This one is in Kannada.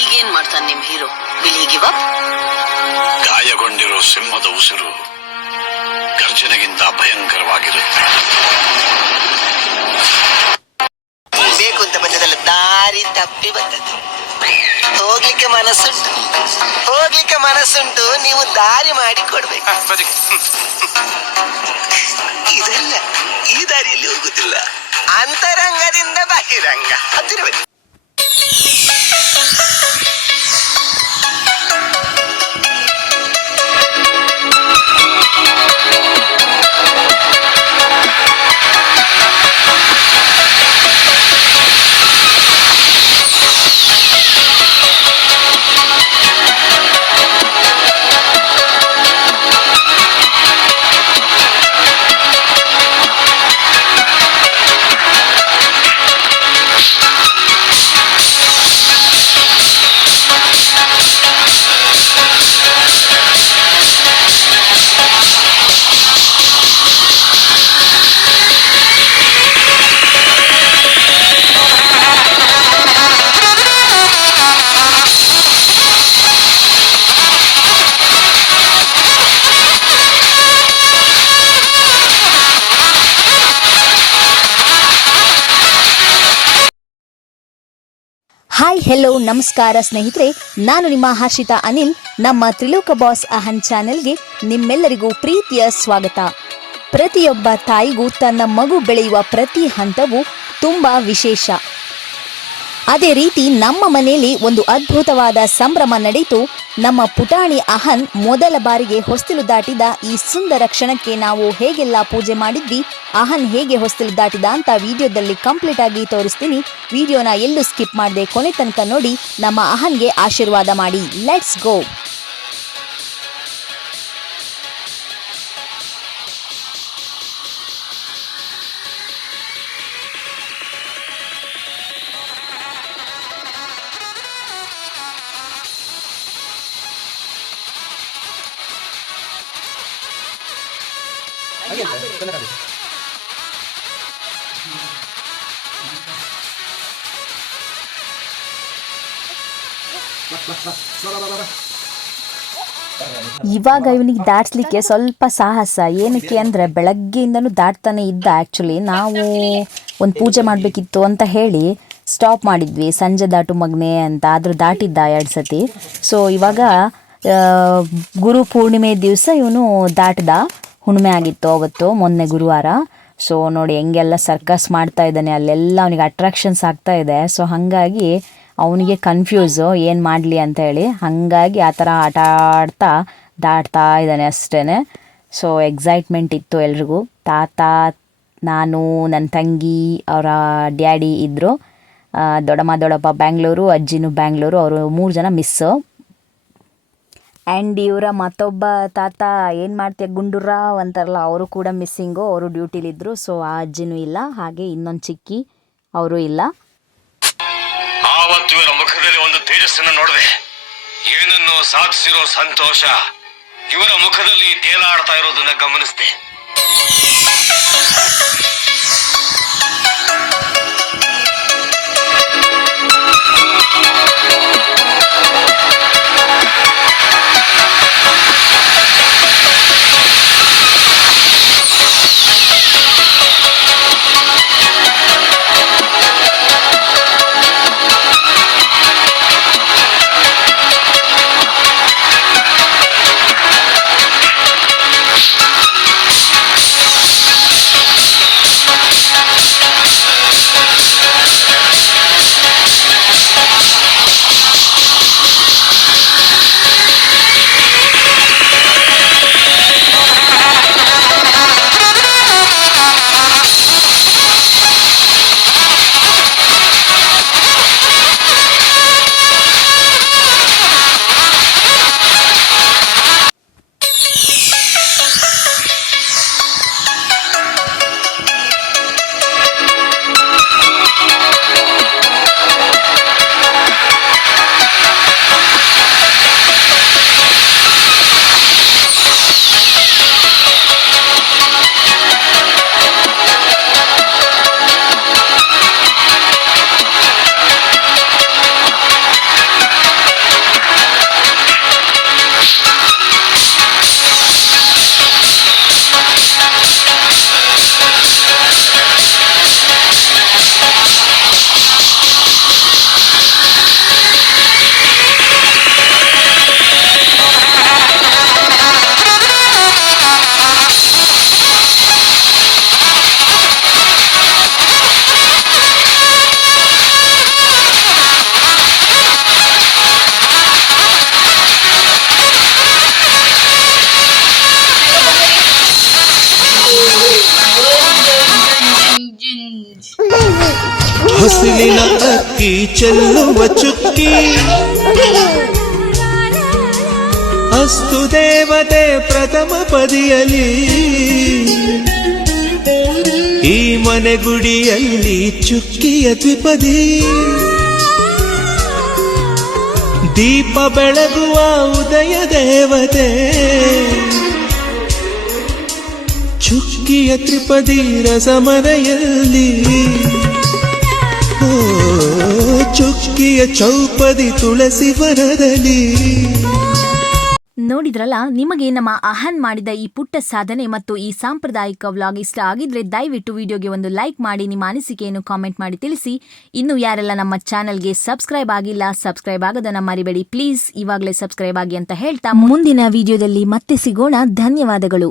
ಈಗೇನ್ ಮಾಡ್ತಾನೆ ನಿಮ್ ಹೀರೋ? Will he give up? ಗಾಯಗೊಂಡಿರೋ ಸಿಂಹದ ಉಸಿರು ಗರ್ಜನೆಗಿಂತ ಭಯಂಕರವಾಗಿರುತ್ತೆ. ಬೇಕು ಅಂತ ಬಂದದಲ್ಲ, ದಾರಿ ತಪ್ಪಿ ಬಂದದ್ದು. ಹೋಗ್ಲಿಕ್ಕೆ ಮನಸ್ಸುಂಟು, ನೀವು ದಾರಿ ಮಾಡಿ ಕೊಡ್ಬೇಕು. ಇದಲ್ಲ, ಈ ದಾರಿಯಲ್ಲಿ ಹೋಗುದಿಲ್ಲ. ಅಂತರಂಗದಿಂದ ಬಹಿರಂಗ. ಹತ್ತಿರ ಬನ್ನಿ. ಹಾಯ್ ಹೆಲೋ ನಮಸ್ಕಾರ ಸ್ನೇಹಿತರೆ, ನಾನು ನಿಮ್ಮ ಹರ್ಷಿತಾ ಅನಿಲ್. ನಮ್ಮ ತ್ರಿಲೋಕ ಬಾಸ್ ಅಹನ್ ಚಾನೆಲ್ಗೆ ನಿಮ್ಮೆಲ್ಲರಿಗೂ ಪ್ರೀತಿಯ ಸ್ವಾಗತ. ಪ್ರತಿಯೊಬ್ಬ ತಾಯಿಗೂ ತನ್ನ ಮಗು ಬೆಳೆಯುವ ಪ್ರತಿ ಹಂತವೂ ತುಂಬ ವಿಶೇಷ. ಅದೇ ರೀತಿ ನಮ್ಮ ಮನೆಯಲ್ಲಿ ಒಂದು ಅದ್ಭುತವಾದ ಸಂಭ್ರಮ ನಡೆಯಿತು. ನಮ್ಮ ಪುಟಾಣಿ ಅಹನ್ ಮೊದಲ ಬಾರಿಗೆ ಹೊಸ್ತಿಲು ದಾಟಿದ ಈ ಸುಂದರ ಕ್ಷಣಕ್ಕೆ ನಾವು ಹೇಗೆಲ್ಲ ಪೂಜೆ ಮಾಡಿದ್ವಿ, ಅಹನ್ ಹೇಗೆ ಹೊಸ್ತಿಲು ದಾಟಿದ ಅಂತ ವಿಡಿಯೋದಲ್ಲಿ ಕಂಪ್ಲೀಟ್ ಆಗಿ ತೋರಿಸ್ತೀನಿ. ವಿಡಿಯೋನ ಎಲ್ಲೂ ಸ್ಕಿಪ್ ಮಾಡದೆ ಕೊನೆ ತನಕ ನೋಡಿ ನಮ್ಮ ಅಹನ್ಗೆ ಆಶೀರ್ವಾದ ಮಾಡಿ. Let's go. ಇವಾಗ ಇವನಿಗೆ ದಾಟ್ಸ್ಲಿಕ್ಕೆ ಸ್ವಲ್ಪ ಸಾಹಸ. ಏನಕ್ಕೆ ಅಂದರೆ ಬೆಳಗ್ಗೆಯಿಂದನೂ ದಾಟ್ತಾನೆ ಇದ್ದ. ಆ್ಯಕ್ಚುಲಿ ನಾವು ಒಂದು ಪೂಜೆ ಮಾಡಬೇಕಿತ್ತು ಅಂತ ಹೇಳಿ ಸ್ಟಾಪ್ ಮಾಡಿದ್ವಿ, ಸಂಜೆ ದಾಟು ಮಗನೆ ಅಂತ. ಆದರೂ ದಾಟಿದ್ದ 2 ಸತಿ. ಸೊ ಇವಾಗ ಗುರು ಪೂರ್ಣಿಮೆ ದಿವಸ ಇವನು ದಾಟ್ದ. ಹುಣ್ಣಿಮೆ ಆಗಿತ್ತು ಅವತ್ತು, ಮೊನ್ನೆ ಗುರುವಾರ. ಸೊ ನೋಡಿ ಹೆಂಗೆಲ್ಲ ಸರ್ಕಸ್ ಮಾಡ್ತಾ ಇದ್ದಾನೆ, ಅಲ್ಲೆಲ್ಲ ಅವನಿಗೆ ಅಟ್ರಾಕ್ಷನ್ಸ್ ಆಗ್ತಾ ಇದೆ. ಸೊ ಹಾಗಾಗಿ ಅವನಿಗೆ ಕನ್ಫ್ಯೂಸು ಏನು ಮಾಡಲಿ ಅಂತ ಹೇಳಿ, ಹಾಗಾಗಿ ಆ ಥರ ಆಟ ಆಡ್ತಾ ದಾಟ್ತಾ ಇದ್ದಾನೆ ಅಷ್ಟೇ. ಸೊ ಎಕ್ಸೈಟ್ಮೆಂಟ್ ಇತ್ತು ಎಲ್ರಿಗೂ. ತಾತ, ನಾನು, ನನ್ನ ತಂಗಿ, ಅವರ ಡ್ಯಾಡಿ ಇದ್ದರು. ದೊಡ್ಡಪ್ಪ ಬ್ಯಾಂಗ್ಳೂರು, ಅಜ್ಜಿನೂ ಬ್ಯಾಂಗ್ಳೂರು. ಅವರು 3 ಜನ ಮಿಸ್ಸು. ಆ್ಯಂಡ್ ಇವರ ಮತ್ತೊಬ್ಬ ತಾತ ಏನು ಮಾಡ್ತೀಯ ಗುಂಡುರ ಅಂತಾರಲ್ಲ, ಅವರು ಕೂಡ ಮಿಸ್ಸಿಂಗು. ಅವರು ಡ್ಯೂಟಿಲಿದ್ದರು. ಸೊ ಆ ಅಜ್ಜಿನೂ ಇಲ್ಲ. ಹಾಗೆ ಇನ್ನೊಂದು ಚಿಕ್ಕಿ ಅವರು ಇಲ್ಲ. ಆವತ್ತು ಇವರ ಮುಖದಲ್ಲಿ ಒಂದು ತೇಜಸ್ಸನ್ನು ನೋಡಿದೆ. ಏನನ್ನು ಸಾಧಿಸಿರೋ ಸಂತೋಷ ಇವರ ಮುಖದಲ್ಲಿ ತೇಲಾಡ್ತಾ ಇರೋದನ್ನ ಗಮನಿಸಿದೆ. ಹೊಸಲಿನ ಅಕ್ಕಿ ಚೆಲ್ಲುವ ಚುಕ್ಕಿ ಅಸ್ತು ದೇವತೆ ಪ್ರಥಮ ಪದಿಯಲಿ ಈ ಮನೆ ಗುಡಿಯಲ್ಲಿ ಚುಕ್ಕಿಯ ದ್ವಿಪದಿ ದೀಪ ಬೆಳಗುವ ಉದಯ ದೇವತೆ ಚುಕ್ಕಿಯ ತ್ರಿಪದಿ ರಸಮನೆಯಲ್ಲಿ ಓ ಚುಕ್ಕಿಯ ಚೌಪದಿ ತುಳಸಿ ವನದಲ್ಲಿ. ನೋಡಿದ್ರಲ್ಲ, ನಿಮಗೆ ನಮ್ಮ ಅಹನ್ ಮಾಡಿದ ಈ ಪುಟ್ಟ ಸಾಧನೆ ಮತ್ತು ಈ ಸಾಂಪ್ರದಾಯಿಕ ವ್ಲಾಗ್ ಇಷ್ಟ ಆಗಿದ್ರೆ ದಯವಿಟ್ಟು ವಿಡಿಯೋಗೆ ಒಂದು ಲೈಕ್ ಮಾಡಿ, ನಿಮ್ಮ ಅನಿಸಿಕೆಯನ್ನು ಕಾಮೆಂಟ್ ಮಾಡಿ ತಿಳಿಸಿ. ಇನ್ನು ಯಾರೆಲ್ಲ ನಮ್ಮ ಚಾನಲ್ಗೆ ಸಬ್ಸ್ಕ್ರೈಬ್ ಆಗಿಲ್ಲ, ಸಬ್ಸ್ಕ್ರೈಬ್ ಆಗೋದನ್ನ ಮರಿಬೇಡಿ ಪ್ಲೀಸ್, ಇವಾಗಲೇ ಸಬ್ಸ್ಕ್ರೈಬ್ ಆಗಿ ಅಂತ ಹೇಳ್ತಾ ಮುಂದಿನ ವಿಡಿಯೋದಲ್ಲಿ ಮತ್ತೆ ಸಿಗೋಣ. ಧನ್ಯವಾದಗಳು.